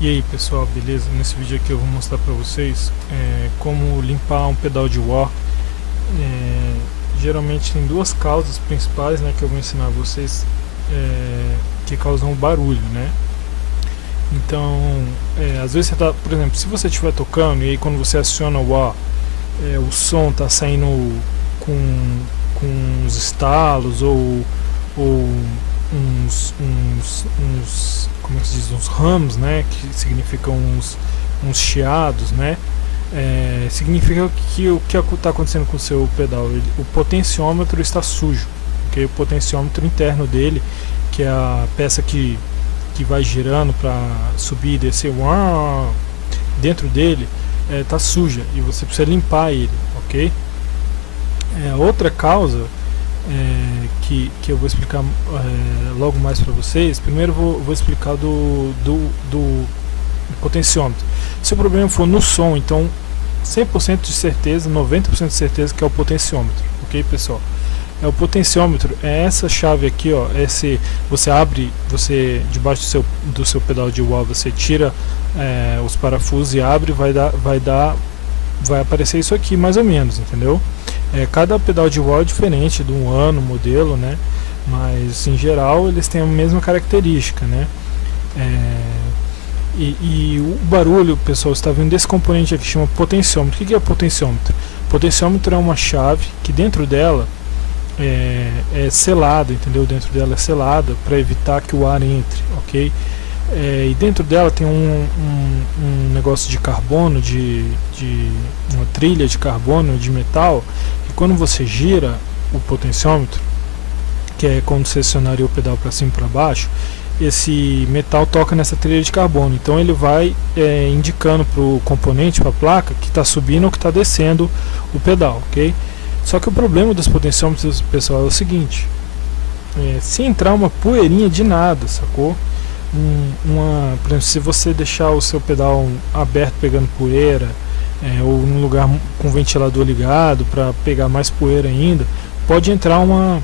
E aí pessoal, beleza? Nesse vídeo aqui eu vou mostrar para vocês como limpar um pedal de wah. Geralmente tem duas causas principais, né, que eu vou ensinar a vocês, que causam barulho, né? Então, às vezes você tá, por exemplo, se você estiver tocando e aí quando você aciona o wah, o som tá saindo com uns estalos ou como é que se diz, uns hums, né, que significam uns chiados, né, significa que o que está acontecendo com o seu pedal, o potenciômetro está sujo, okay? O potenciômetro interno dele, que é a peça que vai girando para subir e descer, dentro dele está suja e você precisa limpar ele, ok? Outra causa que eu vou explicar logo mais para vocês. Primeiro vou explicar do potenciômetro. Se o problema for no som, então 100% de certeza, 90% de certeza que é o potenciômetro, ok pessoal? O potenciômetro é essa chave aqui, ó. Você abre, debaixo do seu pedal de wah, você tira os parafusos e abre, vai aparecer isso aqui mais ou menos, entendeu? Cada pedal de wah é diferente, de um ano, modelo, né? Mas em geral eles têm a mesma característica, né? E o barulho, pessoal, está vendo desse componente aqui que chama potenciômetro. O que é potenciômetro? Potenciômetro é uma chave que dentro dela é selada, entendeu? Dentro dela é selada para evitar que o ar entre, ok? E dentro dela tem um negócio de carbono, de uma trilha de carbono, de metal, que quando você gira o potenciômetro, que é quando você acionaria o pedal para cima e para baixo, esse metal toca nessa trilha de carbono, então ele vai indicando para o componente, para a placa, que está subindo ou que está descendo o pedal, ok? Só que o problema dos potenciômetros, pessoal, é o seguinte: se entrar uma poeirinha de nada, sacou? Por exemplo, se você deixar o seu pedal aberto pegando poeira, ou num lugar com ventilador ligado para pegar mais poeira ainda, pode entrar uma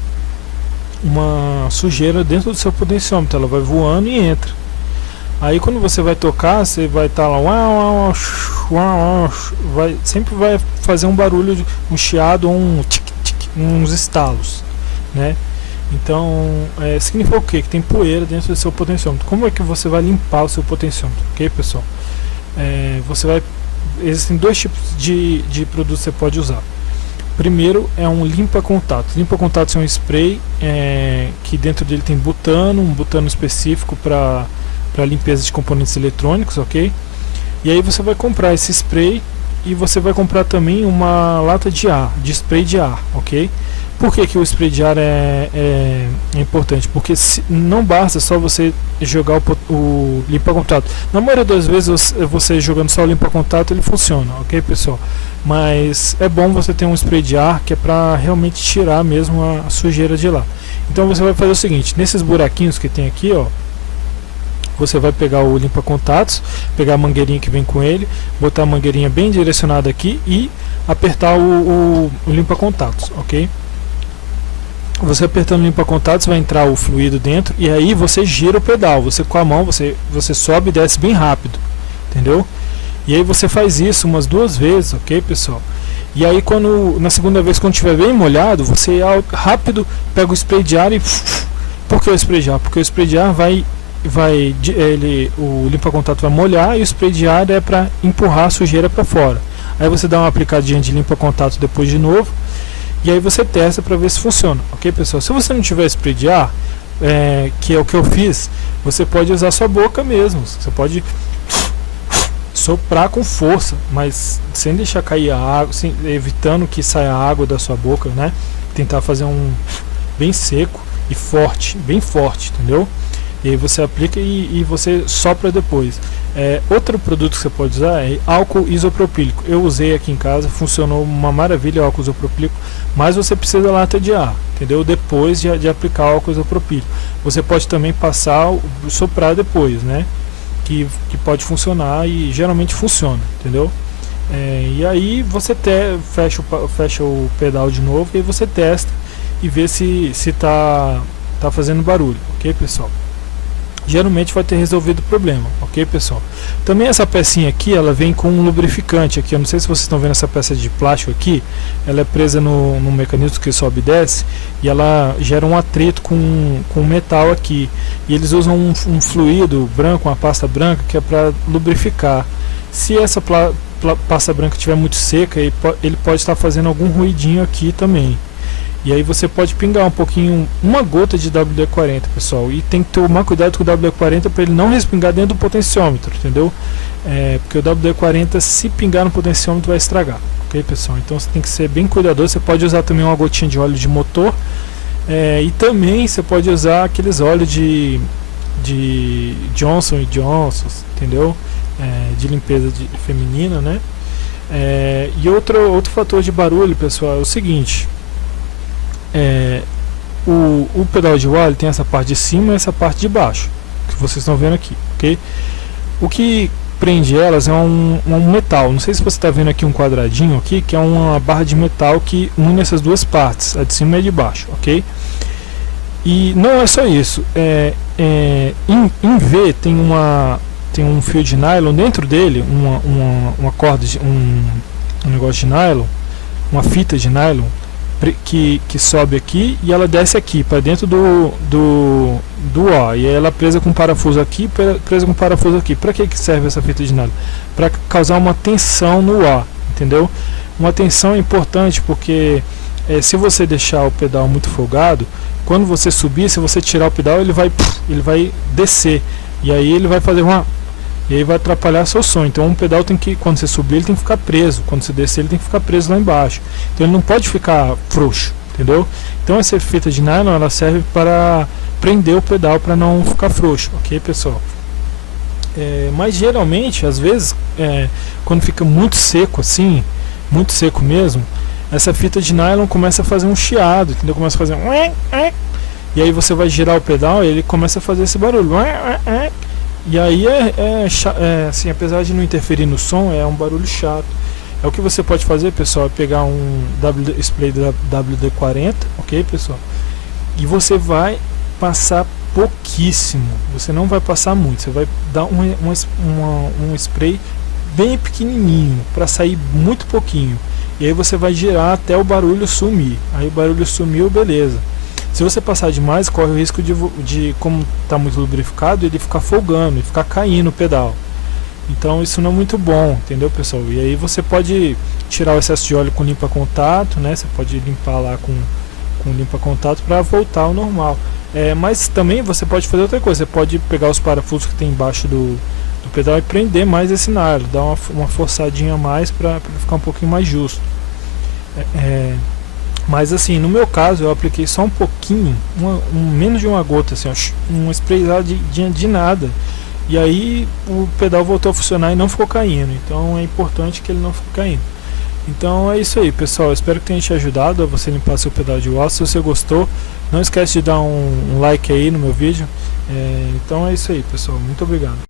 sujeira dentro do seu potenciômetro, ela vai voando e entra. Aí quando você vai tocar, você vai estar lá, sempre vai fazer um barulho, um chiado ou uns estalos, né? Então, significa o quê? Que tem poeira dentro do seu potenciômetro. Como é que você vai limpar o seu potenciômetro? Ok, pessoal? Existem dois tipos de produtos que você pode usar. Primeiro é um limpa-contatos. Limpa-contatos é um spray que dentro dele tem um butano específico para limpeza de componentes eletrônicos, ok? E aí você vai comprar esse spray e você vai comprar também uma lata de spray de ar, ok? Por que o spray de ar é importante? Porque não basta só você jogar o limpa-contato. Na maioria das vezes você jogando só o limpa-contato ele funciona, ok pessoal? Mas é bom você ter um spray de ar que é para realmente tirar mesmo a sujeira de lá. Então você vai fazer o seguinte: nesses buraquinhos que tem aqui, ó, você vai pegar o limpa-contatos, pegar a mangueirinha que vem com ele, botar a mangueirinha bem direcionada aqui e apertar o limpa-contatos, ok? Você apertando o limpa-contatos vai entrar o fluido dentro e aí você gira o pedal. Você com a mão você sobe e desce bem rápido, entendeu? E aí você faz isso umas 2 vezes, ok pessoal? E aí na segunda vez, quando estiver bem molhado, você rápido pega o spray de ar e... Por que o spray de ar? Porque o spray de ar o limpa-contato vai molhar e o spray de ar é para empurrar a sujeira para fora. Aí você dá uma aplicadinha de limpa-contato depois de novo. E aí você testa para ver se funciona, ok pessoal? Se você não tiver spray de ar, que é o que eu fiz, você pode usar sua boca mesmo. Você pode soprar com força, mas sem deixar cair a água, evitando que saia a água da sua boca, né? Tentar fazer um bem seco e forte, bem forte, entendeu? E aí você aplica e você sopra depois. Outro produto que você pode usar é álcool isopropílico. Eu usei aqui em casa, funcionou uma maravilha o álcool isopropílico, mas você precisa da lata de ar, entendeu? Depois de aplicar o álcool isopropílico. Você pode também soprar depois, né? Que pode funcionar e geralmente funciona, entendeu? E aí você fecha o pedal de novo e aí você testa e vê se tá fazendo barulho, ok pessoal? geralmente vai ter resolvido o problema, ok, pessoal? Também essa pecinha aqui, ela vem com um lubrificante aqui. Eu não sei se vocês estão vendo essa peça de plástico aqui. Ela é presa no mecanismo que sobe e desce, e ela gera um atrito com o metal aqui. E eles usam um fluido branco, uma pasta branca, que é para lubrificar. Se essa pasta branca estiver muito seca, ele pode estar fazendo algum ruidinho aqui também. E aí você pode pingar um pouquinho, uma gota de WD-40, pessoal. E tem que tomar cuidado com o WD-40 para ele não respingar dentro do potenciômetro, entendeu? Porque o WD-40, se pingar no potenciômetro, vai estragar, ok, pessoal? Então você tem que ser bem cuidadoso. Você pode usar também uma gotinha de óleo de motor. E também você pode usar aqueles óleos de Johnson & Johnson, entendeu? De limpeza feminina, né? E outro fator de barulho, pessoal, é o seguinte. O pedal de wah tem essa parte de cima e essa parte de baixo, que vocês estão vendo aqui, ok? O que prende elas é um metal. Não sei se você está vendo aqui um quadradinho aqui, que é uma barra de metal que une essas duas partes, a de cima e a de baixo, ok? E não é só isso. Em V tem um fio de nylon dentro dele, uma corda, um negócio de nylon, uma fita de nylon que sobe aqui e ela desce aqui para dentro do ó, e aí ela presa com parafuso aqui, presa com parafuso aqui. Para que serve essa fita de nylon? Para causar uma tensão no ó, entendeu? Uma tensão é importante porque se você deixar o pedal muito folgado, quando você subir, se você tirar o pedal, ele vai descer, e aí ele vai fazer e aí vai atrapalhar seu som. Então um pedal tem que, quando você subir, ele tem que ficar preso, quando você descer, ele tem que ficar preso lá embaixo. Então ele não pode ficar frouxo, entendeu? Então essa fita de nylon, ela serve para prender o pedal para não ficar frouxo, ok, pessoal? Mas geralmente, às vezes, quando fica muito seco assim, muito seco mesmo, essa fita de nylon começa a fazer um chiado, entendeu? Começa a fazer e aí você vai girar o pedal e ele começa a fazer esse barulho. E aí assim, apesar de não interferir no som, é um barulho chato. O que você pode fazer, pessoal, é pegar um spray WD-40, ok, pessoal? E você vai passar pouquíssimo, você não vai passar muito, você vai dar um spray bem pequenininho, para sair muito pouquinho. E aí você vai girar até o barulho sumir. Aí o barulho sumiu, beleza. Se você passar demais, corre o risco de como está muito lubrificado, ele ficar folgando e ficar caindo o pedal. Então isso não é muito bom, entendeu, pessoal? E aí você pode tirar o excesso de óleo com limpa-contato, né? Você pode limpar lá com limpa-contato para voltar ao normal. Mas também você pode fazer outra coisa. Você pode pegar os parafusos que tem embaixo do pedal e prender mais esse nylon, dar uma forçadinha a mais para ficar um pouquinho mais justo. Mas assim, no meu caso, eu apliquei só um pouquinho, menos de uma gota, assim, um spray de nada. E aí o pedal voltou a funcionar e não ficou caindo. Então é importante que ele não fique caindo. Então é isso aí, pessoal. Espero que tenha te ajudado a você limpar seu pedal de wah. Se você gostou, não esquece de dar um like aí no meu vídeo. Então é isso aí, pessoal. Muito obrigado.